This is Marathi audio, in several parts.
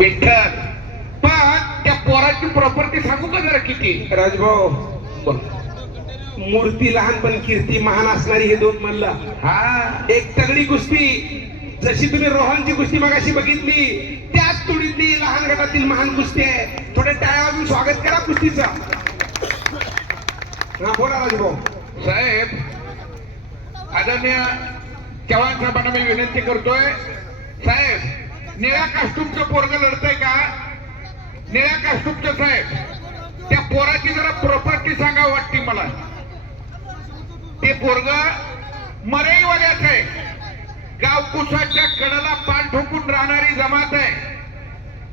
विठ्ठल पण त्या पोराची प्रॉपर्टी सांगू का जरा किती? राजभाऊ. मूर्ती लहान पण कीर्ती महान असणारी हे दोन मल्ल हा. एक तगडी कुस्ती. जशी तुम्ही रोहनची कुस्ती मगाशी बघितली त्याच तुडीतली लहान गटातील महान कुस्ती आहे. थोडे टाळ्या वाजून स्वागत करा कुस्तीचं. हा बोला राजभाऊ. साहेब आदरणीय चव्हाण साहेबांना मी विनंती करतोय. साहेब निळ्या कास्टूमचं पोरग लढतंय का? निळ्या कास्टूमचं साहेब. त्या पोराची जरा प्रॉपर्टी सांगा वाटते मला. ते पोरग मरईवाल्याच आहे. गावकुसाच्या कडेला पान ठोकून राहणारी जमात आहे.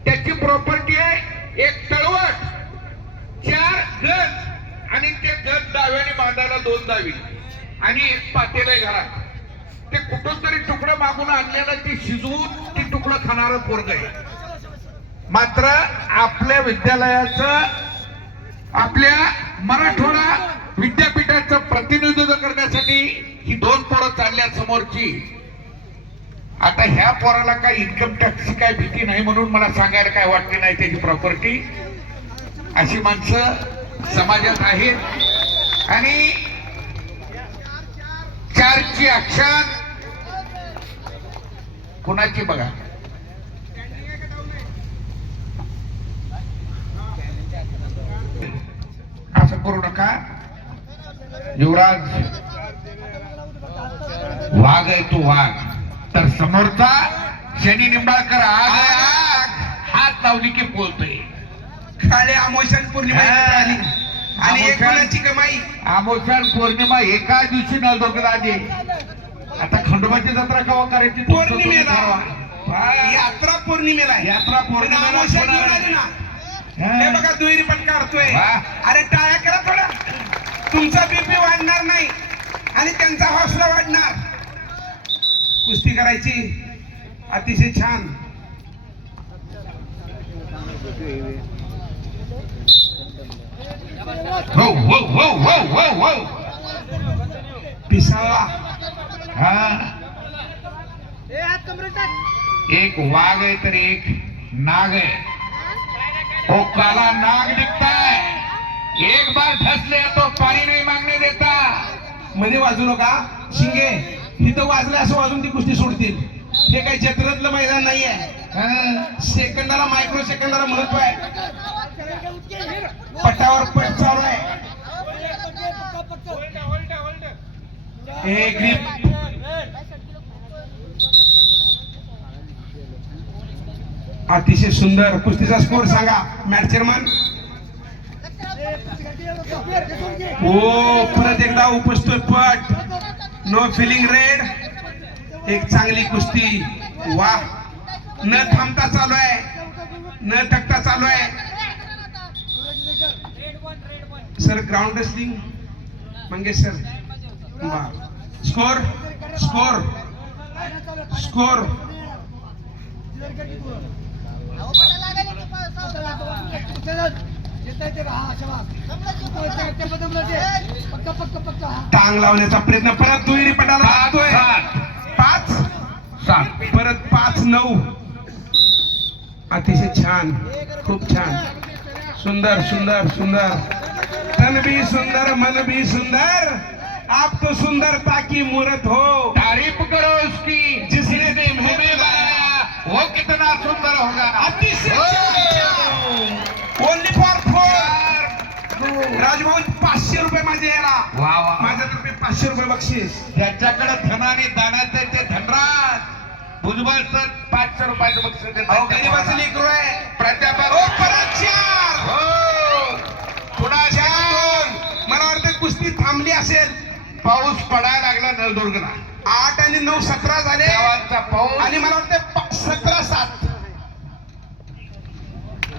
त्याची प्रॉपर्टी आहे एक तळवट चार गज आणि ते गज डाव्याने बांधायला दोन दावी आणि एक पातेल घरात. ते कुठून तरी तुकडं मागून आणलेलं ते शिजवून ते तुकडं खाणारं पोरग आहे. मात्र आपल्या विद्यालयाचं आपल्या मराठवाडा विद्यापीठाचं प्रतिनिधित्व करण्यासाठी ही दोन पोरं चालल्या समोरची. आता ह्या पोराला काय इन्कम टॅक्सची काय भीती नाही म्हणून मला सांगायला काय वाटली नाही त्याची प्रॉपर्टी अशी माणसं समाजात आहेत. आणि चारची अक्षर कुणाची बघा. असं करू नका. युवराज वाघ आहे तू वाघ. तर समोरचा शनी निंबाळकर आग. आहे आग. हात लावली की बोलतोय. काळे अमोशन पौर्णिमा आली. आणि एक अमोशन. मुलाची कमाई आमोशान पौर्णिमा एका दिवशी न आधी आता खंडोबाची जत्रा कवा करायची पौर्णिमेला. यात्रा पौर्णिमेला. यात्रा पौर्णिमेला हा. बघा दुहेरी पण काढतोय. अरे टाळ्या करा थोडा तुमचा बीपी वाढणार नाही आणि त्यांचा हौसला वाढणार कुस्ती करायची अतिशय छान हो हो हो हो हो हो पिसाळा हा एक वाघ आहे तर एक नाग आहे. ओ काला नाग दिखताय एक बार धसले तो पाणी नाही मागणे देता. मध्ये वाजू नका. शिंगे इथं वाजलं असं वाजून ती कुस्ती सोडतील. हे काही जत्रेतलं मैदान नाही आहे हा. सेकंदाला मायक्रो सेकंदाला महत्त्व आहे. पटावर पट चालू आहे हे ग्रीप अतिशय सुंदर कुस्तीचा स्कोर सांगा मॅच चेअरमन. हो परत एकदा उपसतोय पट. नो फिलिंग रेड एक चांगली कुस्ती. वा न थांबता चालू आहे. न थकता चालू आहे. Sir ground wrestling Mangesh sir score score score टांग लावण्याचा प्रयत्न. परत दुहेरी पटाला. पाच. सात. परत पाच नऊ. अतिशय छान. खूप छान. सुंदर सुंदर सुंदर. तन भी सुंदर मन भी सुंदर। आप तो सुंदरता की मूर्त हो। तारीफ करो उसकी। जिसने जिसने मुझे बनाया वो कितना सुंदर होगा। ओनली फॉर फोर राजभाऊ पाचशे रुपये माझे याला। वा वा माझ्यातर्फे पाचशे रुपये बक्षीस. ज्याच्याकडे धनाने दानाचे ते धनराज. भुजबळ सर पाचशे रुपयाचं बक्षीस गरीबाचं. लेकरू आहे. प्राध्यापक ओ परत चार हो पुन्हा चार मला वाटतं कुस्ती थांबली असेल पाऊस पडायला लागला नळदुर्गला. आठ आणि नऊ सतरा झाले. गावाचा पाऊस. आणि मला वाटतं सतरा सात.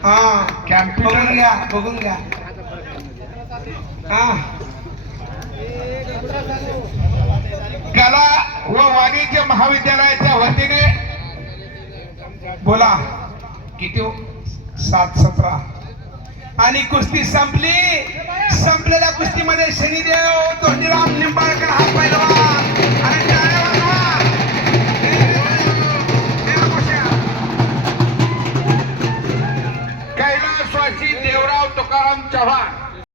हा. कॅम्प्युटर बघून घ्या बघून घ्या. हा. कला व वाणिज्य महाविद्यालयाच्या वतीने बोला. किती? सात सतरा. आणि कुस्ती संपली. संपलेल्या कुस्तीमध्ये शनिदेव तोंडीराम निंबाळकर हा पहिलवान.